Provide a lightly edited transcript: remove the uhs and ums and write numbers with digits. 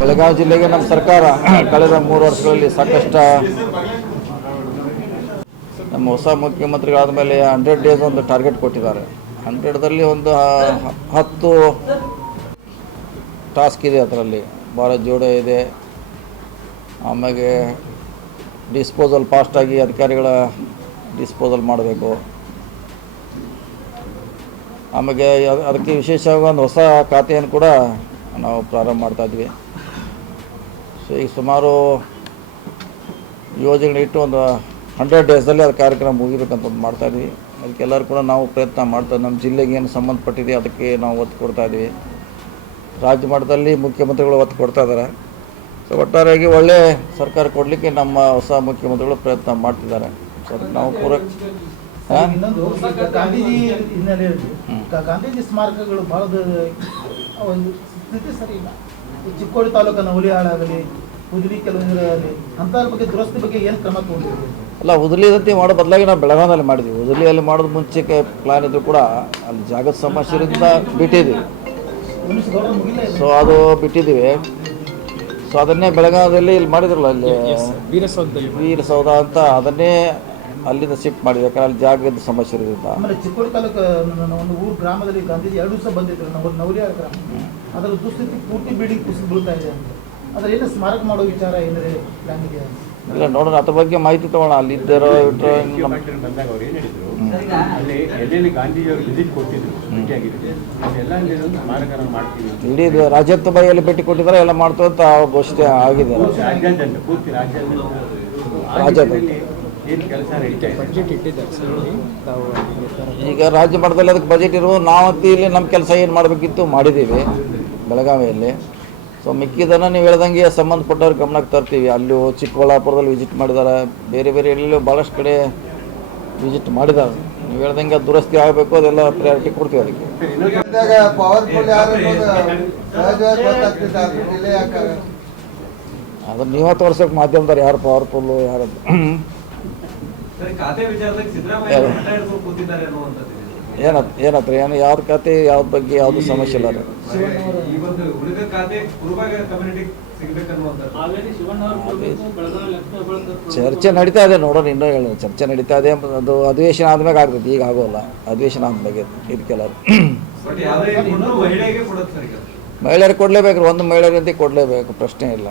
ಬೆಳಗಾವಿ ಜಿಲ್ಲೆಗೆ ನಮ್ಮ ಸರ್ಕಾರ ಕಳೆದ 3 ವರ್ಷಗಳಲ್ಲಿ ಸಾಕಷ್ಟು ನಮ್ಮ ಹೊಸ ಮುಖ್ಯಮಂತ್ರಿಗಳಾದ ಮೇಲೆ 100 ಡೇಸ್ ಒಂದು ಟಾರ್ಗೆಟ್ ಕೊಟ್ಟಿದ್ದಾರೆ. 100ದಲ್ಲಿ ಒಂದು 10 ಟಾಸ್ಕ್ ಇದೆ. ಅದರಲ್ಲಿ ಭಾರತ್ ಜೋಡೋ ಇದೆ, ಆಮೇಲೆ ಡಿಸ್ಪೋಸಲ್ ಫಾಸ್ಟಾಗಿ ಅಧಿಕಾರಿಗಳ ಡಿಸ್ಪೋಸಲ್ ಮಾಡಬೇಕು. ಆಮೇಲೆ ಅದಕ್ಕೆ ವಿಶೇಷವಾಗಿ ಒಂದು ಹೊಸ ಖಾತೆಯನ್ನು ಕೂಡ ನಾವು ಪ್ರಾರಂಭ ಮಾಡ್ತಾಯಿದ್ವಿ. ಸೊ ಈಗ ಸುಮಾರು ಯೋಜನೆಗಳಿಟ್ಟು ಒಂದು 100 ಡೇಸಲ್ಲಿ ಅದು ಕಾರ್ಯಕ್ರಮ ಮುಗಿಬೇಕಂತ ಒಂದು ಮಾಡ್ತಾಯಿದ್ವಿ. ಅದಕ್ಕೆಲ್ಲರೂ ಕೂಡ ನಾವು ಪ್ರಯತ್ನ ಮಾಡ್ತಾಯಿದ್ವಿ. ನಮ್ಮ ಜಿಲ್ಲೆಗೆ ಏನು ಸಂಬಂಧಪಟ್ಟಿದೆ ಅದಕ್ಕೆ ನಾವು ಒತ್ತು ಕೊಡ್ತಾಯಿದ್ವಿ. ರಾಜ್ಯ ಮಟ್ಟದಲ್ಲಿ ಮುಖ್ಯಮಂತ್ರಿಗಳು ಒತ್ತು ಕೊಡ್ತಾ ಇದ್ದಾರೆ. ಸೊ ಒಟ್ಟಾರೆಯಾಗಿ ಒಳ್ಳೆ ಸರ್ಕಾರ ಕೊಡಲಿಕ್ಕೆ ನಮ್ಮ ಹೊಸ ಮುಖ್ಯಮಂತ್ರಿಗಳು ಪ್ರಯತ್ನ ಮಾಡ್ತಿದ್ದಾರೆ. ಸೊ ಅದಕ್ಕೆ ನಾವು ಇನ್ನೊಂದು ಗಾಂಧೀಜಿ ಹಿನ್ನೆಲೆಯಲ್ಲಿ ಗಾಂಧೀಜಿ ಸ್ಮಾರಕಗಳು ಭಾಳ ಒಂದು ಸ್ಥಿತಿ ಸರಿ ಇಲ್ಲ. ಚಿಕ್ಕೋಡಿ ತಾಲೂಕಿನ ಹುಲಿಯಾಳಾಗಲಿ, ಹುದುಲಿ ಕೆಲವೊಂದಿರಲಿ ಅಂಥವ್ರ ಬಗ್ಗೆ ದುರಸ್ತಿ ಬಗ್ಗೆ ಏನು ಕ್ರಮ ತಗೊಂಡಿದ್ದೀವಿ? ಅಲ್ಲ, ಹುದುಲಿದಂತೆ ಮಾಡೋ ಬದಲಾಗಿ ನಾವು ಬೆಳಗಾವಿಯಲ್ಲಿ ಮಾಡಿದ್ವಿ. ಹುದುಲಿಯಲ್ಲಿ ಮಾಡೋದು ಮುಂಚೆಗೆ ಪ್ಲ್ಯಾನ್ ಇದ್ದರೂ ಕೂಡ ಅಲ್ಲಿ ಜಾಗದ ಸಮಸ್ಯೆಯಿಂದ ಬಿಟ್ಟಿದ್ದೀವಿ. ಸೊ ಅದು ಬಿಟ್ಟಿದ್ದೀವಿ. ಸೊ ಅದನ್ನೇ ಬೆಳಗಾವಿಯಲ್ಲಿ ಇಲ್ಲಿ ಮಾಡಿದ್ರಲ್ಲ, ಅಲ್ಲಿ ವೀರಸೌಧ ಅಂತ, ಅದನ್ನೇ ಅಲ್ಲಿಂದ ಶಿಫ್ಟ್ ಮಾಡಿದ್ವಿ. ಯಾಕಂದ್ರೆ ಅಲ್ಲಿ ಜಾಗದ ಸಮಸ್ಯೆ ಇರೋದ್ರಿಂದ. ಆಮೇಲೆ ಚಿಕ್ಕೋಡಿ ತಾಲೂಕು ಒಂದು ಊರು ಗ್ರಾಮದಲ್ಲಿ ಗಾಂಧೀಜಿ 2 ದಿವಸ ಬಂದಿದ್ರು. ನಾವು ನವಲಿಯಾಳ ಗ್ರಾಮ, ಅದರ ದುಸ್ಥಿತಿ ಪೂರ್ತಿ ಬಿಲ್ಡಿಂಗ್ ಕುಸಿದು ಬೀಳ್ತಾ ಇದೆ ಅಂತ. ಅದ್ರ ಏನು ಸ್ಮಾರಕ ಮಾಡೋ ವಿಚಾರ ಏನಾದ್ರೆ ಪ್ಲಾನ್ ಇದೆಯಾ? ಇಲ್ಲ, ನೋಡೋಣ, ಅದ್ರ ಬಗ್ಗೆ ಮಾಹಿತಿ ತಗೋಣ. ಅಲ್ಲಿ ಇದ್ದಾರೋ ಬಂದಾಗ ಅವ್ರು ಏನು ಹೇಳಿದ್ರು, ಅಲ್ಲಿ ಎಲ್ಲೆಲ್ಲಿ ಗಾಂಧೀಜಿಯವರು ವಿಸಿಟ್ ಕೊಡ್ತಿದ್ರು, ಭೇಟಿಯಾಗಿದ್ರು, ಅದೆಲ್ಲ ಸ್ಮಾರಕ ಮಾಡ್ತೀವಿ. ಇಡೀ ರಾಜ್ಯದ ಬೈಯಲ್ಲಿ ಭೇಟಿ ಕೊಟ್ಟಿದ್ದಾರೆ, ಎಲ್ಲ ಮಾಡ್ತು ಅಂತ ಘೋಷಣೆ ಆಗಿದೆ. ರಾಜ್ಯಾದ್ಯಂತ ಪೂರ್ತಿ ರಾಜ್ಯದಲ್ಲಿ ಏನು ಕೆಲಸ ಈಗ ರಾಜ್ಯ ಮಟ್ಟದಲ್ಲಿ ಅದಕ್ಕೆ ಬಜೆಟ್ ಇರುವ ನಾವಂತೂ ಇಲ್ಲಿ ನಮ್ಮ ಕೆಲಸ ಏನು ಮಾಡಬೇಕಿತ್ತು ಮಾಡಿದ್ದೀವಿ ಬೆಳಗಾವಿಯಲ್ಲಿ. ಸೊ ಮಿಕ್ಕಿದ್ದನ್ನು ನೀವು ಹೇಳ್ದಂಗೆ ಸಂಬಂಧಪಟ್ಟವ್ರ ಗಮನಕ್ಕೆ ತರ್ತೀವಿ. ಅಲ್ಲೂ ಚಿಕ್ಕಬಳ್ಳಾಪುರದಲ್ಲಿ ವಿಸಿಟ್ ಮಾಡಿದ್ದಾರೆ, ಬೇರೆ ಬೇರೆ ಎಲ್ಲೆಲ್ಲೂ ಭಾಳಷ್ಟು ಕಡೆ ವಿಸಿಟ್ ಮಾಡಿದ್ದಾರೆ. ನೀವು ಹೇಳ್ದಂಗೆ ದುರಸ್ತಿ ಆಗಬೇಕು, ಅದೆಲ್ಲ ಪ್ರಯಾರಿಟಿ ಕೊಡ್ತೀವಿ ಅದಕ್ಕೆ. ಅದನ್ನು ನೀವೇ ತೋರ್ಸೋಕೆ ಮಾಧ್ಯಮದವ್ರು ಯಾರು ಪವರ್ಫುಲ್ಲು ಯಾರು ಏನತ್ರ ಏನು ಯಾವ್ದು ಖಾತೆ ಯಾವ್ದು ಬಗ್ಗೆ ಯಾವುದು ಸಮಸ್ಯೆ ಇಲ್ಲ ರೀ. ಚರ್ಚೆ ನಡೀತಾ ಇದೆ, ನೋಡೋಣ. ಇನ್ನೂ ಹೇಳಿ ಚರ್ಚೆ ನಡೀತಾ ಇದೆ. ಅದು ಅಧಿವೇಶನ ಆದ್ಮೇಲೆ ಆಗ್ತದೆ, ಈಗ ಆಗೋಲ್ಲ. ಅಧಿವೇಶನ ಆದ್ಮೇಲೆ ಇದಕ್ಕೆಲ್ಲ ಮಹಿಳೆಯರಿಗೆ ಕೊಡಲೇಬೇಕು. ಒಂದು ಮಹಿಳೆಯರಂತೆ ಕೊಡಲೇಬೇಕು, ಪ್ರಶ್ನೆ ಇಲ್ಲ.